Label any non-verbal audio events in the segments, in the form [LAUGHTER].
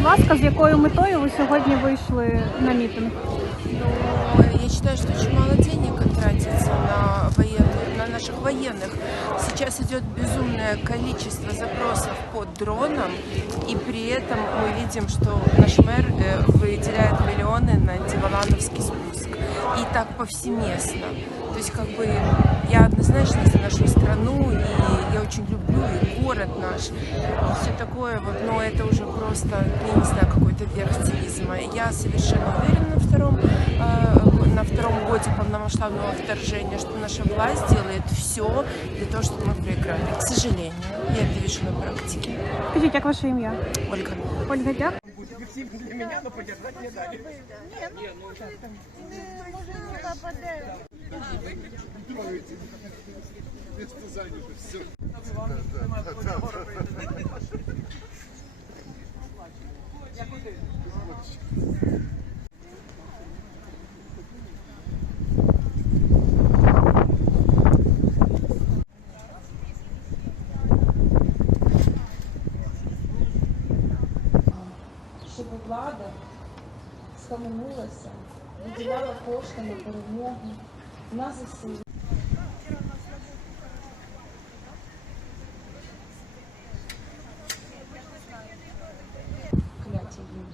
будь ласка, з якою метою ви сьогодні вийшли на мітинг? Но я считаю, что очень мало денег тратится на, военных, на наших военных. Сейчас идет безумное количество запросов по дронам, и при этом мы видим, что наш мэр э, выделяет миллионы на Диволановский спуск. И так повсеместно. То есть как бы я за нашу страну, и я очень люблю и город наш, и все такое, вот, но это уже просто, я не знаю, какой-то верх цинизма. Я совершенно уверена на втором, э, на втором годе полномасштабного вторжения, что наша власть делает все для того, чтобы мы проиграли. К сожалению, я это вижу на практике. Скажіть, як ваше ім'я? Ольга. Ольга, дякую. щоб влада схаменулася, виділяла кошти на перемогу, на ЗСУ. Кляті їм.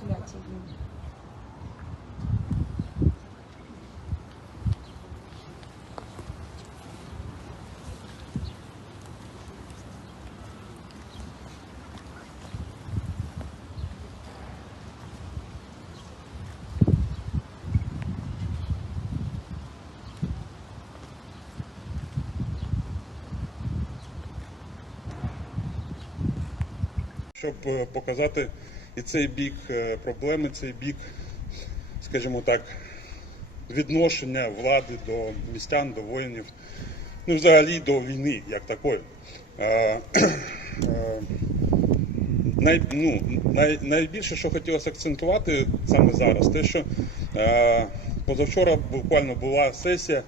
Кляті їм. Щоб е, показати і цей бік е, проблеми, цей бік, скажімо так, відношення влади до містян, до воїнів, ну взагалі до війни як такої. Е, Най, ну, най, найбільше, що хотілося акцентувати саме зараз, те, що е, позавчора буквально була сесія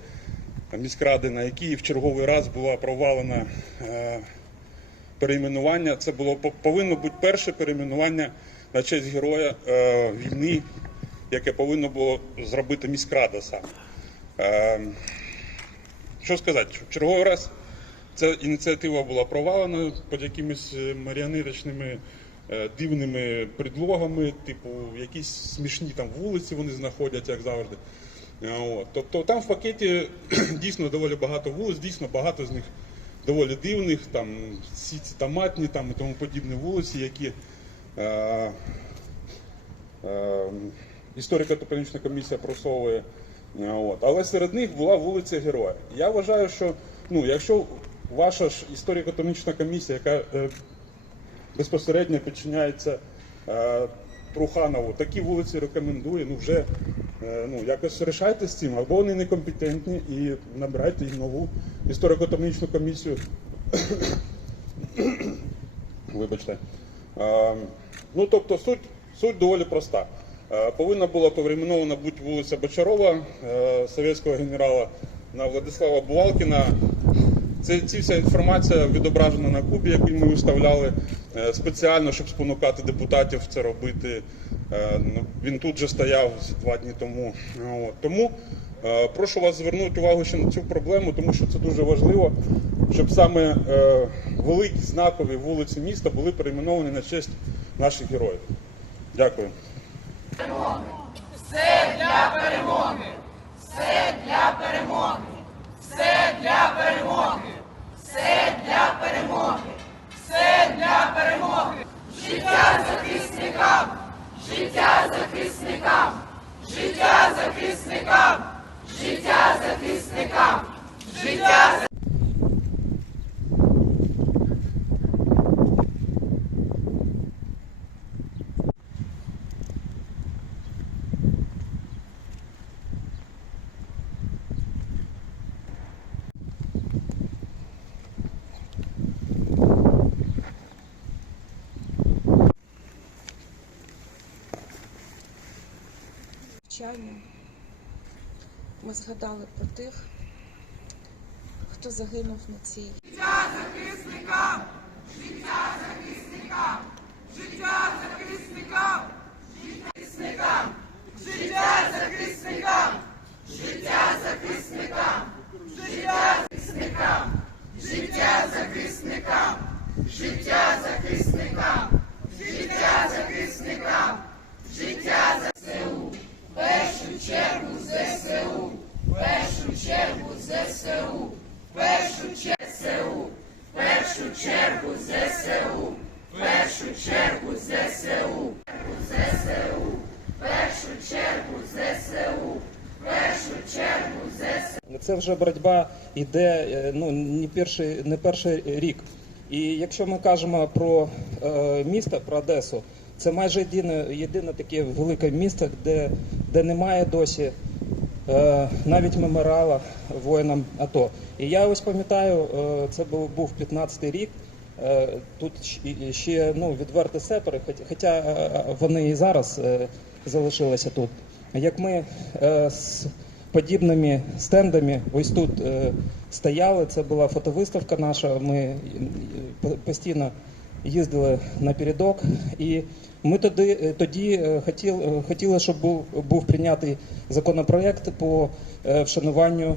міськради, на якій в черговий раз була провалена перейменування. Це було повинно бути перше перейменування на честь героя е, війни, яке повинно було зробити міськрада саме. Е, що сказати, в черговий раз ця ініціатива була провалена під якимись е, маріонеточними е, дивними предлогами, типу якісь смішні там вулиці вони знаходять, як завжди. Е, От. Тобто там в пакеті [CLEARS THROAT] дійсно доволі багато вулиць, дійсно багато з них доволі дивних, там всі ці томатні там, і тому подібні вулиці, які е, е, історико-топонічна комісія просовує. Е, От. Але серед них була вулиця Героя. Я вважаю, що ну, якщо ваша ж історико-топонічна комісія, яка е, безпосередньо підчиняється е, Труханову, такі вулиці рекомендує, ну вже е, ну, якось рішайте з цим, або вони некомпетентні і набирайте їм нову історико-топонічну комісію. [COUGHS] Вибачте. Е, ну, тобто суть, суть доволі проста. Е, повинна була перейменована бути вулиця Бочарова, е, совєтського генерала на Владислава Бувалкіна. Це ці вся інформація відображена на кубі, який ми виставляли е, спеціально, щоб спонукати депутатів це робити. Е, ну, він тут же стояв два дні тому. Тому е, прошу вас звернути увагу ще на цю проблему, тому що це дуже важливо, щоб саме великі знакові вулиці міста були перейменовані на честь наших героїв. Дякую. Все для перемоги! Все для перемоги! Все для перемоги! Все для перемоги! Все для перемоги! Життя захисникам! Життя захисникам! Життя захисникам! Життя захисникам! Життя захисникам! Мовчання ми згадали про тих, хто загинув на цій Це вже боротьба йде е, ну, не перший, не перший рік. І якщо ми кажемо про е, місто, про Одесу, це майже єдине, єдине таке велике місто, де, де немає досі е, навіть меморіала воїнам АТО. І я ось пам'ятаю, е, це був, був 15-й рік. Е, Тут ще ну, відверті сепари, хоча е, вони і зараз залишилися тут. Як ми подібними стендами ось тут е, стояли, це була фотовиставка наша. Ми е, постійно їздили напередок, і ми тоді, е, тоді е, хотіли, хотіли, щоб був, був прийнятий законопроект по вшануванню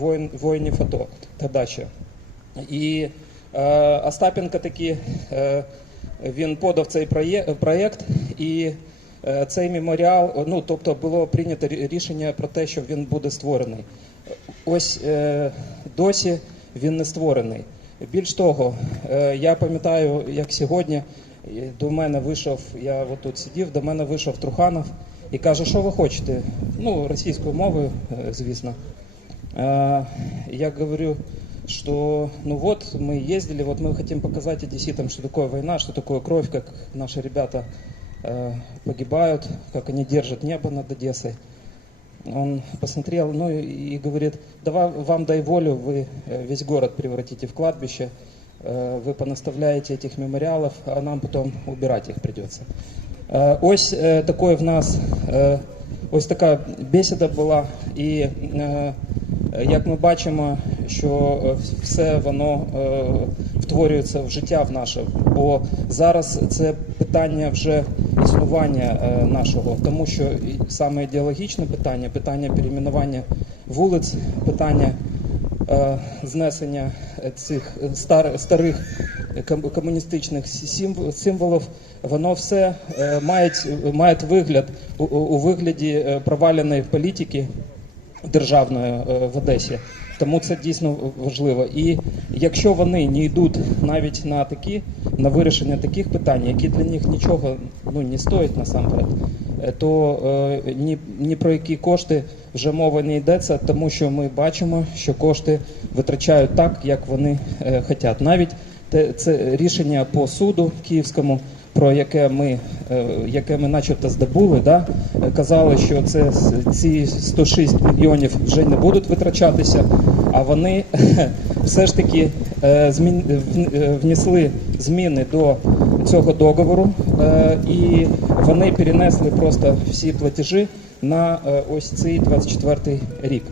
воїн, воїнів АТО та дачі. І Остапенко таки він подав цей проє- проєкт, і цей меморіал, ну тобто було прийнято рі- рішення про те, що він буде створений. Ось е, досі він не створений. Більш того, е, я пам'ятаю, як сьогодні е, до мене вийшов, я от тут сидів, до мене вийшов Труханов і каже, що ви хочете? Ну, російською мовою, е, звісно. Э, я говорю, что ну вот мы ездили, вот мы хотим показать одесситам, что такое война, что такое кровь, как наши ребята э, погибают, как они держат небо над Одессой. Он посмотрел, ну и, и говорит, давай вам дай волю, вы э, весь город превратите в кладбище, э, вы понаставляете этих мемориалов, а нам потом убирать их придется. Е, Ось е, такої в нас е, ось така бесіда була, і е, як ми бачимо, що е, все воно е, втворюється в життя в наше, бо зараз це питання вже існування е, нашого, тому що саме ідеологічне питання, питання перейменування вулиць, питання е, знесення цих стар, старих ком- комуністичних символів, воно все е, має, має вигляд у, вигляді проваленої політики державної в Одесі. Тому це дійсно важливо. І якщо вони не йдуть навіть на такі на вирішення таких питань, які для них нічого ну не стоять насамперед, е, то е, ні, ні про які кошти вже мова не йдеться, тому що ми бачимо, що кошти витрачають так, як вони е, хочуть. Навіть те, це рішення по суду київському. Про яке ми, е, яке ми начебто здобули, да? казали, що це ці 106 мільйонів вже не будуть витрачатися, а вони [LAUGHS] все ж таки е, змін, е, внесли зміни до цього договору, і вони перенесли просто всі платежі на ось цей 24 рік.